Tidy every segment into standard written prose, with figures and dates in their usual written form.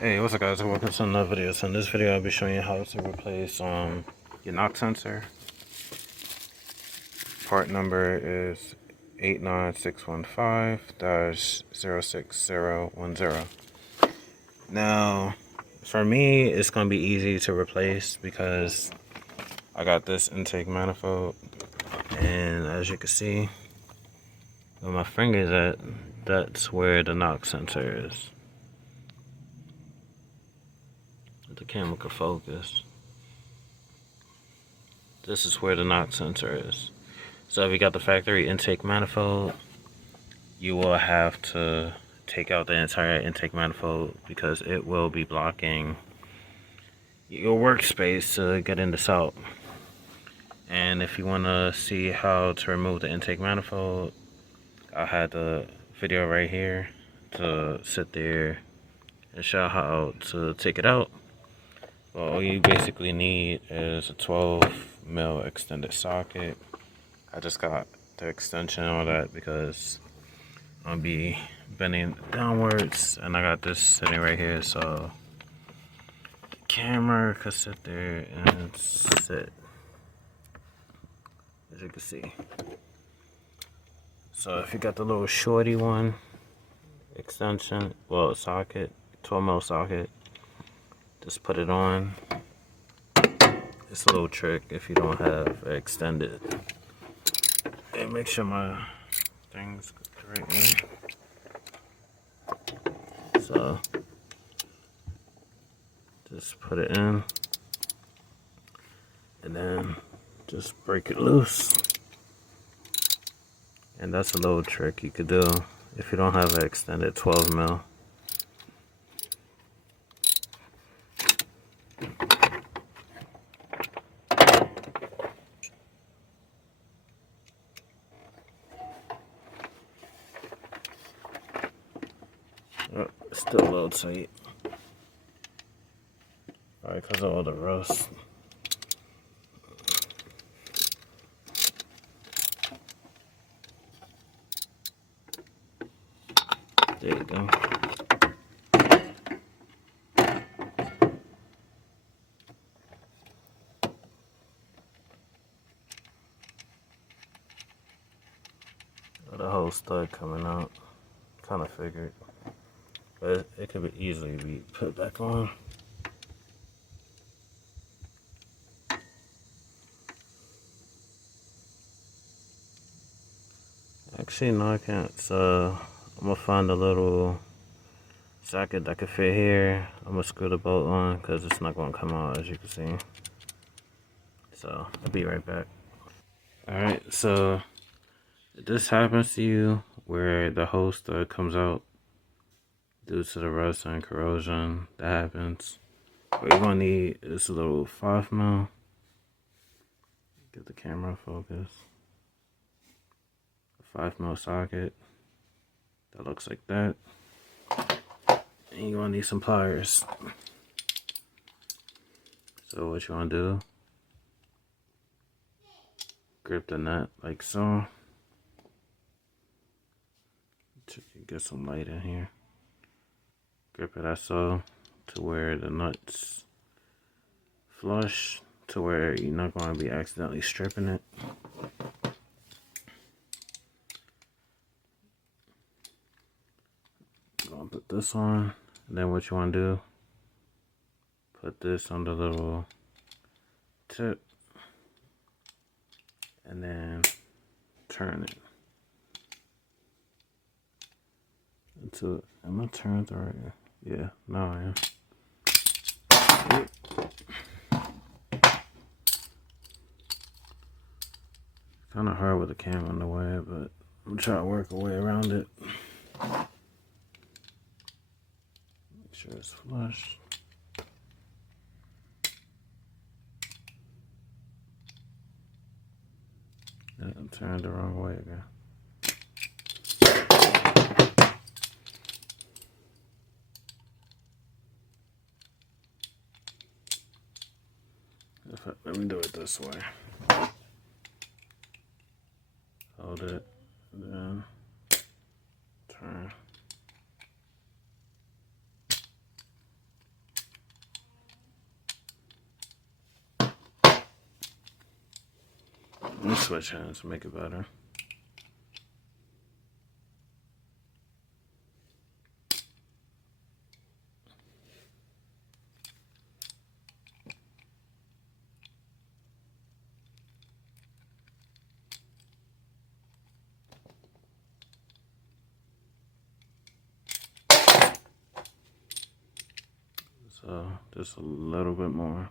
Hey, what's up guys, and welcome to another video. So in this video I'll be showing you how to replace your knock sensor. Part number is 89615-06010. Now for me it's gonna be easy to replace because I got this intake manifold, and as you can see where my finger's at, that's where the knock sensor is. The camera can focus. This is where the knock sensor is. So if you got the factory intake manifold, you will have to take out the entire intake manifold because it will be blocking your workspace to get in the salt. And if you want to see how to remove the intake manifold, I had the video right here to sit there and show how to take it out. Well, all you basically need is a 12mm extended socket. I just got the extension on that because I'll be bending downwards, and I got this sitting right here so the camera could sit there and sit, as you can see. So if you got the little shorty one extension, well, socket, 12mm socket, just put it on. It's a little trick if you don't have extended. And make sure my things go right in. So just put it in and then just break it loose. And that's a little trick you could do if you don't have an extended 12mm. Oh, it's still a little tight. Probably because of all the rust. There you go. The whole stud coming out. Kind of figured. But it could be easily be put back on. Actually, no, I can't. So I'm gonna find a little socket that could fit here. I'm gonna screw the bolt on because it's not gonna come out, as you can see. So I'll be right back. Alright, so if this happens to you where the whole stud comes out due to the rust and corrosion that happens, what you're gonna need is a little 5mm. Get the camera focus. A 5mm socket that looks like that. And you're gonna need some pliers. So what you wanna do, grip the nut like so. Get some light in here. Grip it as so to where the nuts flush, to where you're not going to be accidentally stripping it. I'm going to put this on, and then what you want to do, put this on the little tip, and then turn it into, am I turned the right? Yeah, no I am. Kind of hard with the camera in the way, but I'm trying to work a way around it. Make sure it's flush. Yeah, I'm turned the wrong way again. Let me do it this way. Hold it, then turn. switch hands to make it better. So just a little bit more.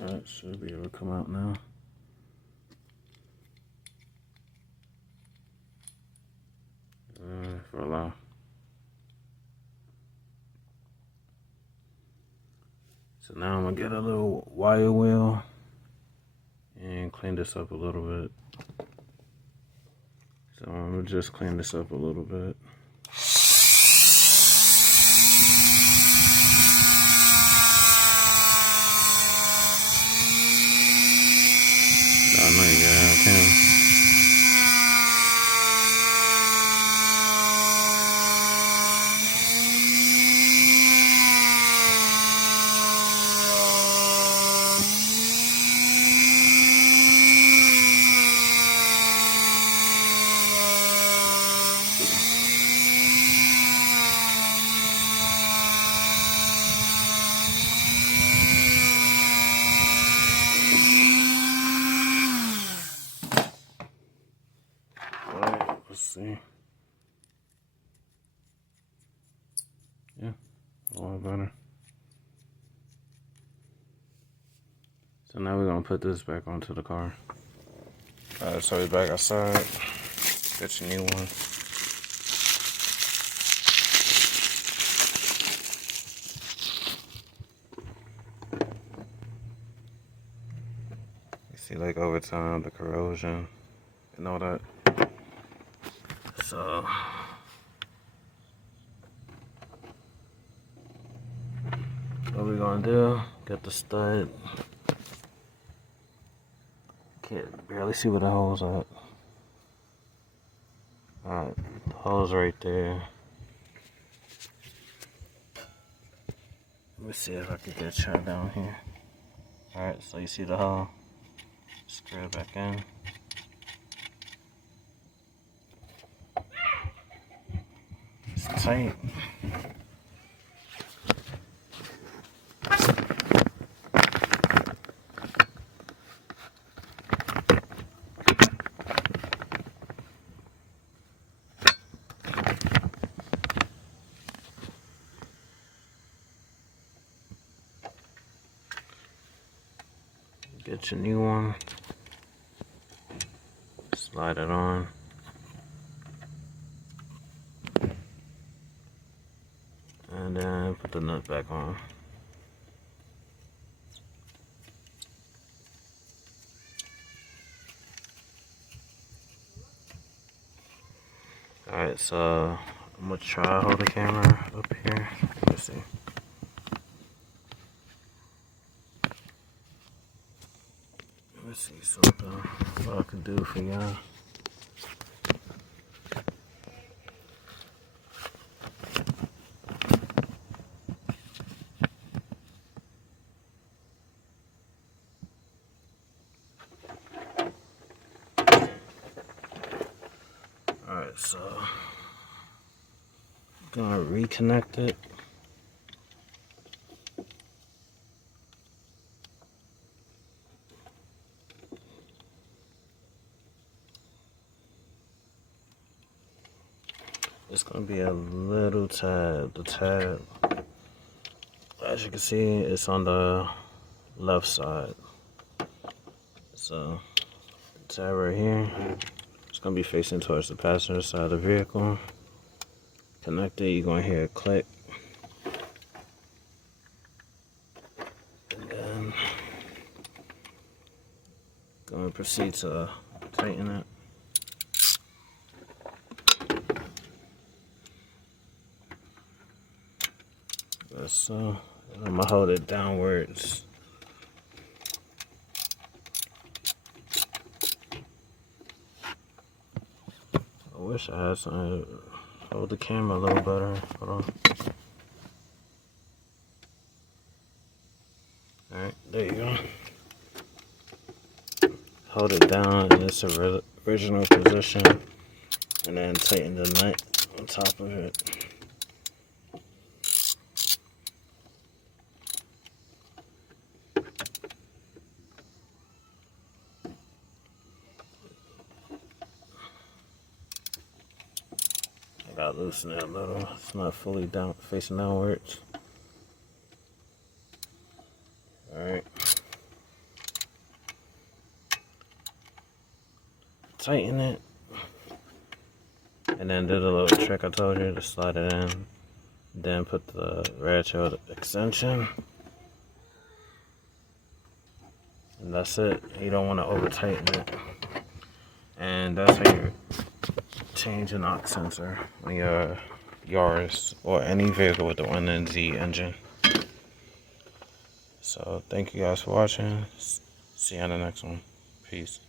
That should be able to come out now. For a while. So now I'm gonna get a little wire wheel and clean this up a little bit. So I'm gonna just clean this up a little bit. I know you gotta have him. Let's see. Yeah, a lot better. So now we're gonna put this back onto the car. Alright, so we're back outside. Get your new one. You see, like over time, the corrosion and all that. So what we're gonna do, get the stud. Can't barely see where the hole's at. Alright, the hole's right there. Let me see if I can get a shot down here. Alright, so you see the hole? Screw it back in. It's tight. Get your new one. Slide it on. And then put the nut back on. Alright, so I'm gonna try to hold the camera up here. Let's see. Let's see something what I can do for y'all. Alright, so I'm gonna reconnect it. It's gonna be a little tab. The tab, as you can see, it's on the left side. So the tab right here, it's gonna be facing towards the passenger side of the vehicle. Connect it, you're gonna hear a click. And then gonna proceed to tighten it. So I'm gonna hold it downwards. I wish I had something to hold the camera a little better. Hold on. Alright, there you go. Hold it down in its original position and then tighten the nut on top of it. I gotta loosen it a little. It's not fully down, facing downwards. Alright. Tighten it. And then do the little trick I told you to slide it in. Then put the Rachet extension. And that's it. You don't want to over tighten it. And that's how you change an aux sensor on your Yaris or any vehicle with the 1NZ engine. So thank you guys for watching. See you on the next one. Peace.